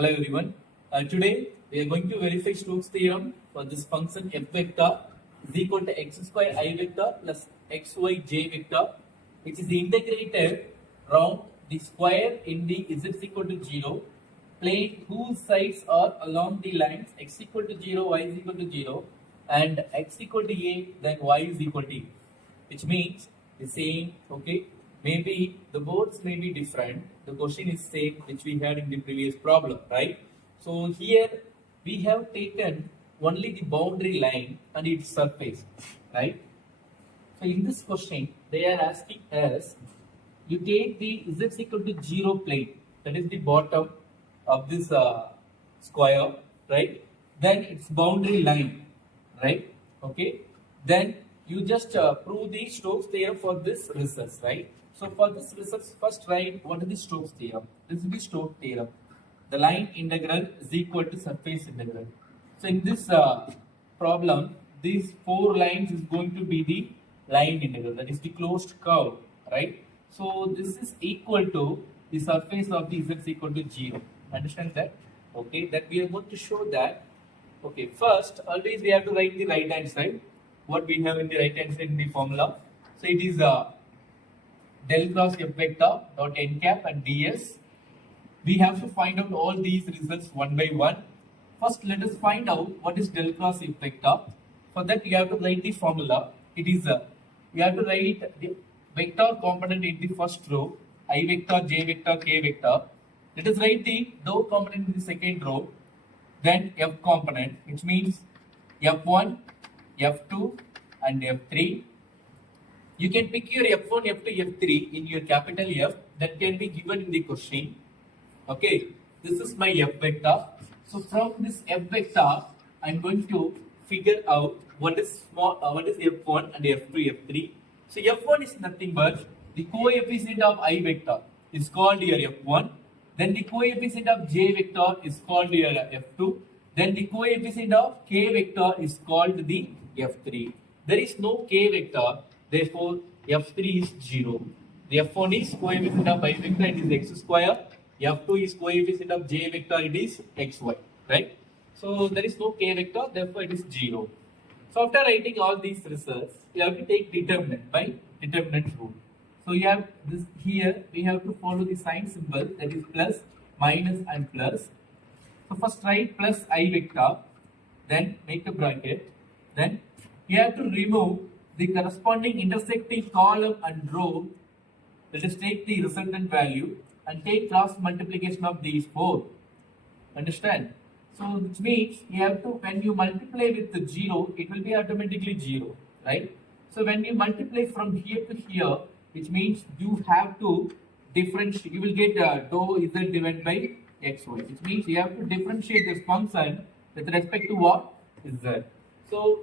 Hello everyone. Today we are going to verify Stokes theorem for this function f vector is equal to x square I vector plus xy j vector, which is integrated round the square in the z is equal to 0 plane whose sides are along the lines x equal to 0, y is equal to 0 and x equal to a, then y is equal to a, which means the same, okay. Maybe the words may be different. The question is same which we had in the previous problem, right? So here we have taken only the boundary line and its surface, right? So in this question they are asking us, you take the z is equal to 0 plane, that is the bottom of this square, right? Then its boundary line, right? Okay. Then you just prove the Stokes theorem for this recess, right? So for this recess, first write what is the Stokes theorem. This is the Stokes theorem. The line integral is equal to surface integral. So in this problem, these four lines is going to be the line integral, that is the closed curve, right? So this is equal to the surface of the z is equal to 0. Understand that? Okay, that we are going to show that. Okay, first always we have to write the right hand side. What we have in the right hand side in the formula. So it is del cross f vector dot n cap and ds. We have to find out all these results one by one. First, let us find out what is del cross f vector. For that, you have to write the formula. It is you have to write the vector component in the first row, I vector, j vector, k vector. Let us write the dou component in the second row. Then f component, which means f1, f2, and f3. You can pick your f1, f2, f3 in your capital F that can be given in the question. Okay, this is my f vector. So from this f vector, I'm going to figure out what is f1 and f2, f3. So f1 is nothing but the coefficient of I vector is called your f1. Then the coefficient of j vector is called your f2. Then the coefficient of k vector is called the f3. There is no k vector, therefore f3 is 0. The f1 is coefficient of I vector, it is x square. f2 is coefficient of j vector, it is xy, right? So there is no k vector, therefore it is 0. So after writing all these results, you have to take determinant by determinant rule. So you have this here, we have to follow the sign symbol, that is plus, minus and plus. So first write plus I vector, then make a bracket, then you have to remove the corresponding intersecting column and row. Let us take the resultant value and take cross multiplication of these four. Understand? So which means you have to, when you multiply with the 0, it will be automatically 0, right? So when you multiply from here to here, which means you have to differentiate, you will get dou z divided by xy, which means you have to differentiate this function with respect to what? Z. So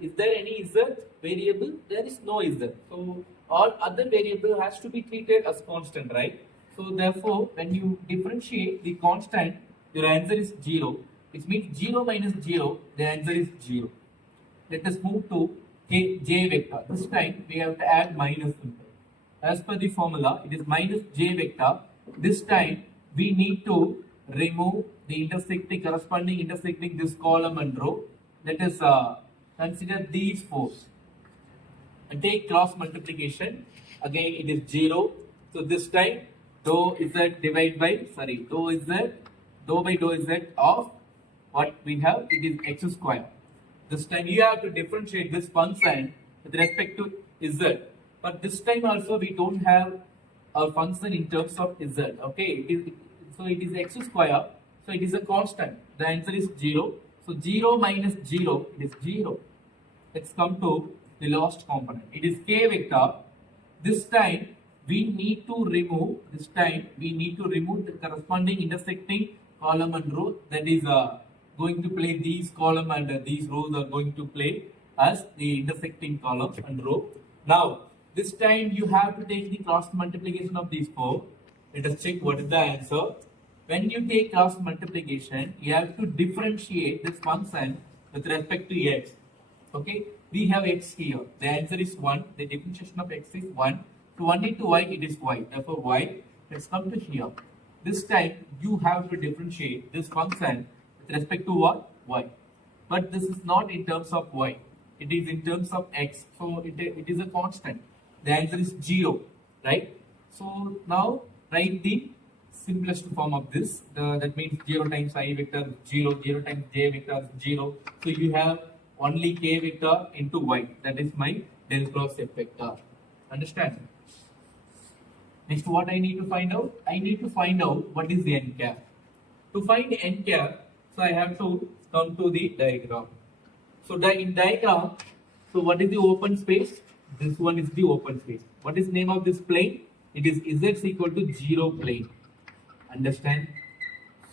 is there any z variable? There is no z. So all other variable has to be treated as constant, right? So therefore, when you differentiate the constant, your answer is 0. Which means 0 minus 0, the answer is 0. Let us move to j vector. This time we have to add minus symbol. As per the formula, it is minus j vector. This time we need to remove the corresponding intersecting this column and row. Let us consider these four and take cross multiplication. Again it is 0. So this time dou z divided by dou by dou z of what we have, it is x square. This time you have to differentiate this function with respect to z. But this time also we don't have a function in terms of z. Okay, so it is x square. So it is a constant. The answer is 0. So 0 minus 0, it is 0. Let's come to the last component. It is k vector. This time we need to remove. The corresponding intersecting column and row. That is going to play these column and these rows are going to play as the intersecting column and row. Now this time you have to take the cross multiplication of these four. Let us check what is the answer. When you take cross multiplication, you have to differentiate this function with respect to x. Okay, we have x here. The answer is 1. The differentiation of x is 1. So 1 into y, it is y. Therefore y. Let's come to here. this time you have to differentiate this function with respect to what? Y. But this is not in terms of y. It is in terms of x. So it is a constant. The answer is 0, right? So now write the simplest form of this. That means 0 times I vector 0, 0 times j vector 0. So you have only k vector into y. That is my del cross f vector. Understand? Next, what I need to find out? I need to find out what is the n cap. To find n cap, so I have to come to the diagram. So in diagram, so what is the open space? This one is the open space. What is the name of this plane? It is z is equal to 0 plane. Understand?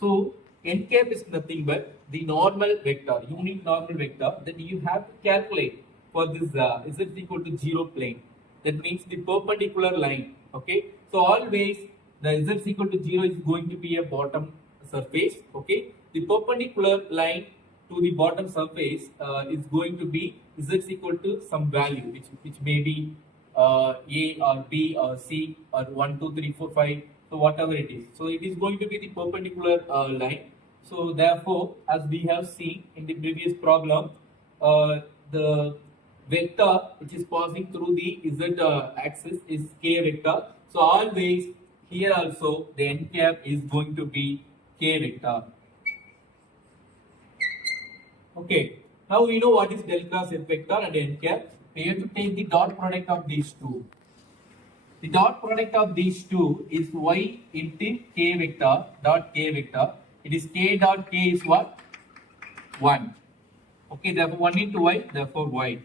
So n cap is nothing but the normal vector, unit normal vector that you have to calculate for this z is equal to 0 plane. That means the perpendicular line. Okay. So always the z is equal to 0 is going to be a bottom surface. Okay. The perpendicular line to the bottom surface is going to be z is equal to some value which may be a or b or c or 1, 2, 3, 4, 5. So whatever it is. So it is going to be the perpendicular line. So therefore, as we have seen in the previous problem, the vector which is passing through the z axis is k vector. So always here also the n cap is going to be k vector. Okay. Now we know what is del cross f vector and n cap. We have to take the dot product of these two. The dot product of these two is y into k vector dot k vector. It is k dot k is what? 1. Okay, therefore 1 into y, therefore y.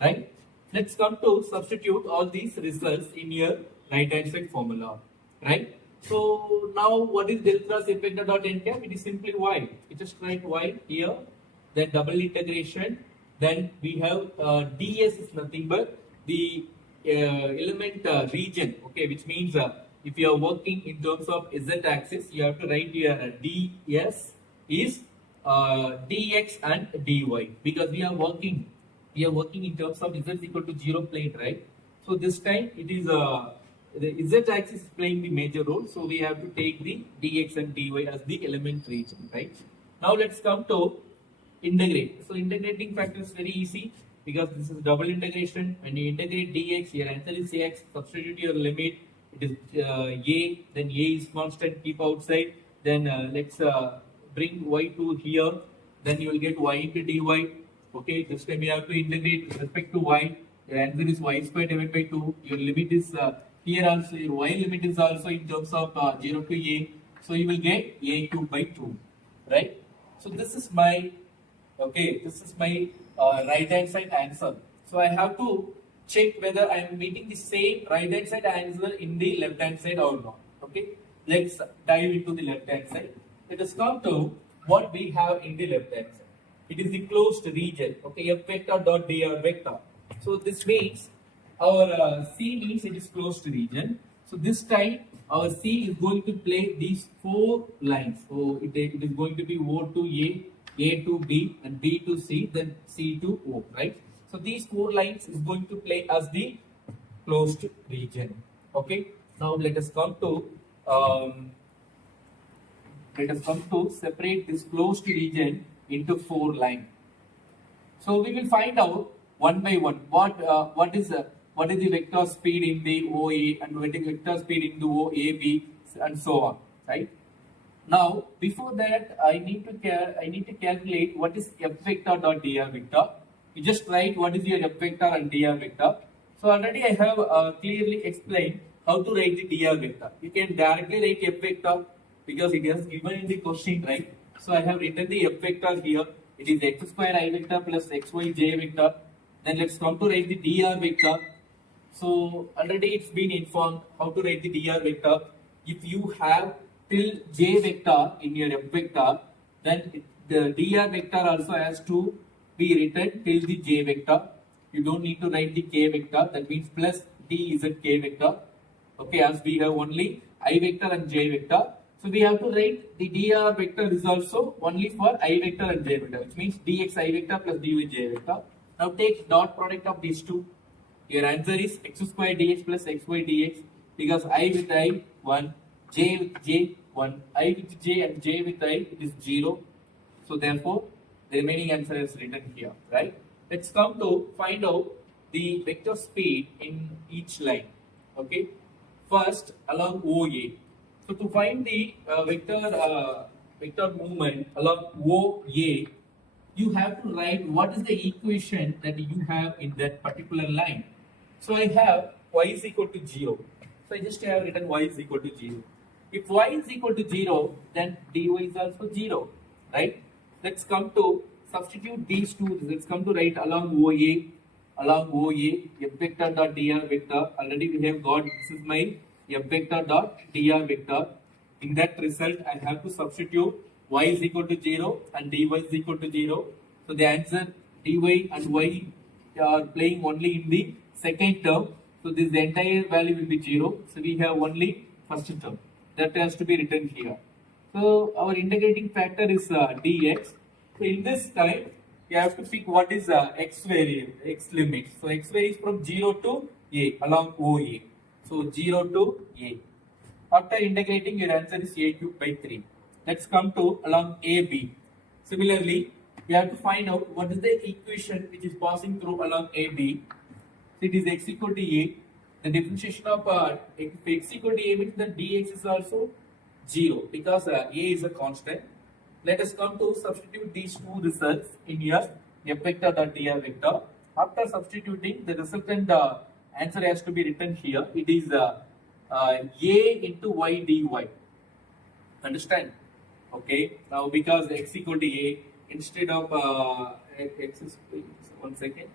Right? Let's come to substitute all these results in your right hand side formula. Right? So now what is del cross f vector dot n cap? It is simply y. You just write y here, then double integration. Then we have ds is nothing but the element region, okay, which means if you are working in terms of z axis, you have to write here ds is dx and dy, because we are working in terms of z is equal to 0 plane, right? So this time it is the z axis is playing the major role, so we have to take the dx and dy as the element region, right? Now let's come to integrate. So integrating factor is very easy, because this is double integration. When you integrate dx, your answer is x. Substitute your limit. It is a. Then a is constant. Keep outside. Then let's bring y to here. Then you will get y into dy. Okay. This time you have to integrate with respect to y. Your answer is y square divided by 2. Your limit is here also. Your y limit is also in terms of 0 to a. So you will get a cube by 2. Right. So this is my right hand side answer. So I have to check whether I am meeting the same right hand side answer in the left hand side or not. Okay, let's dive into the left hand side. Let us come to what we have in the left hand side. It is the closed region. Okay, f vector dot dr vector. So this means our C means it is closed region. So this time our C is going to play these 4 lines. So it is going to be O to A to B, and B to C, then C to O, right? So these 4 lines is going to play as the closed region. Okay. Now let us come to separate this closed region into 4 lines. So we will find out one by one what is the vector speed in the OA and what is vector speed in the OAB and so on, right? Now, before that, I need to calculate what is f vector dot dr vector. You just write what is your f vector and dr vector. So already I have clearly explained how to write the dr vector. You can directly write f vector because it is given in the question, right? So I have written the f vector here. It is x square I vector plus xy j vector. Then let's come to write the dr vector. So already it's been informed how to write the dr vector. If you have till j vector in your f vector, then the dr vector also has to be written till the j vector. You don't need to write the k vector. That means plus d is a k vector. Okay, as we have only I vector and j vector. So we have to write the dr vector is also only for I vector and j vector, which means dx I vector plus dy j vector. Now take dot product of these two. Your answer is x square dx plus xy dx, because I with I 1, j with j, 1, I with j and j with I, it is 0. So therefore, the remaining answer is written here, right? Let's come to find out the vector speed in each line. Okay, first along OA. So to find the vector movement along OA, you have to write what is the equation that you have in that particular line. So I have y is equal to 0. So I just have written y is equal to 0. If y is equal to 0, then dy is also 0, right? Let's come to substitute these two. Let's come to write along OA, f vector dot dr vector. Already we have got, this is my f vector dot dr vector. In that result, I have to substitute y is equal to 0 and dy is equal to 0. So the answer dy and y are playing only in the second term. So this entire value will be 0. So we have only first term. That has to be written here. So our integrating factor is dx. So in this time, you have to pick what is x variable, x limit. So x varies from 0 to a along OA. So 0 to a. After integrating, your answer is a cubed by 3. Let's come to along AB. Similarly, we have to find out what is the equation which is passing through along AB. So it is x equal to a. The differentiation of if x equal to a means that dx is also 0 because a is a constant. Let us come to substitute these two results in your f vector dot dr vector. After substituting, the resultant answer has to be written here. It is a into y dy. Understand? Okay. Now because x equal to a, instead of x is 1 second.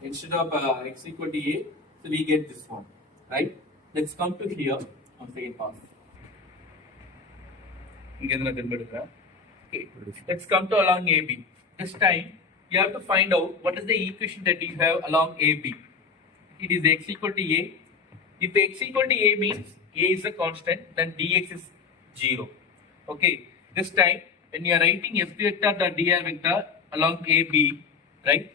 Instead of x equal to a, so we get this one, right? Let's come to here. 1 second, pause. Okay. Let's come to along AB. This time, you have to find out what is the equation that you have along AB. It is x equal to a. If x equal to a means a is a constant, then dx is 0. Okay. This time, when you are writing f vector dot dr vector along AB, right?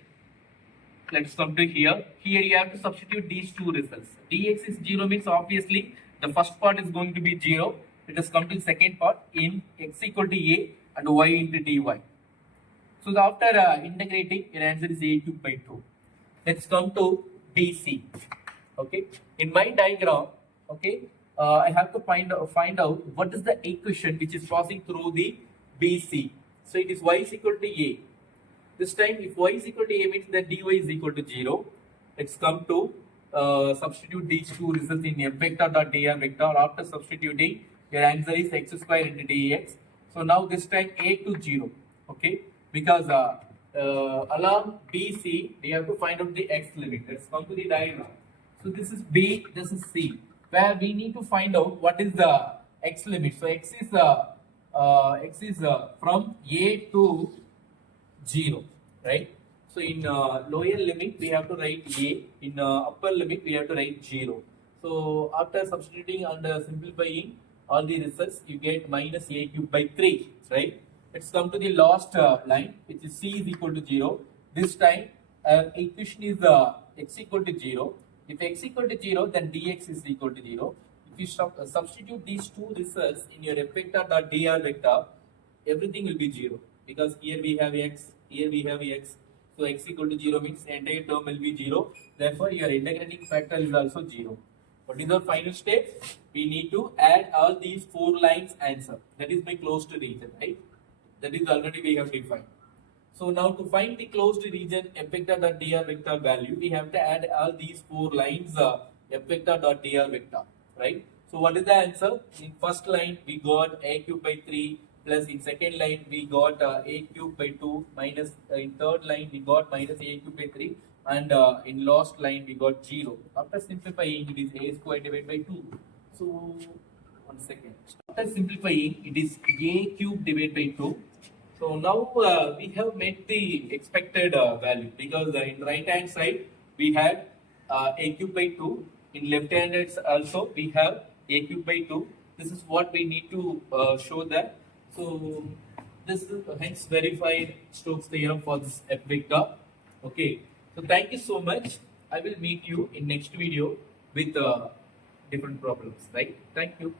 Let's come to here. Here you have to substitute these two results. Dx is 0 means obviously the first part is going to be 0. Let us come to the second part in x equal to a and y into dy. So after integrating, your answer is a cubed by 2. Let's come to BC. Okay. In my diagram, okay, I have to find out what is the equation which is passing through the BC. So it is y is equal to a. This time, if y is equal to a means that dy is equal to 0. Let's come to substitute these two results in f vector dot dr vector. After substituting, your answer is x square into dx. So now this time a to 0. Okay, because along BC, we have to find out the x limit. Let's come to the diagram. So this is B, this is C, where we need to find out what is the x limit. So x is from a to 0, right? So in lower limit we have to write a, in upper limit we have to write 0. So after substituting and simplifying all the results, you get minus a cubed by 3, right? Let's come to the last line, which is c is equal to 0. This time equation is x equal to 0. If x equal to 0, then dx is equal to 0. If you substitute these two results in your f vector dot dr vector, everything will be 0. Because here we have x, here we have x. So x equal to 0 means entire term will be 0. Therefore, your integrating factor is also 0. What is our final step? We need to add all these 4 lines answer. That is my closed region, right? That is already we have defined. So now to find the closed region f vector dot dr vector value, we have to add all these 4 lines f vector dot dr vector, right? So what is the answer? In first line we got a cubed by 3 plus in second line we got a cubed by 2 minus in third line we got minus a cubed by 3 and in last line we got 0. After simplifying, it is a square divided by 2. So 1 second. After simplifying, it is a cubed divided by 2. So now we have made the expected value because in right hand side we had a cubed by 2. In left hand also we have a cubed by 2. This is what we need to show that. So this is hence verified Stokes theorem for this f vector. Okay. So thank you so much. I will meet you in next video with different problems. Right. Thank you.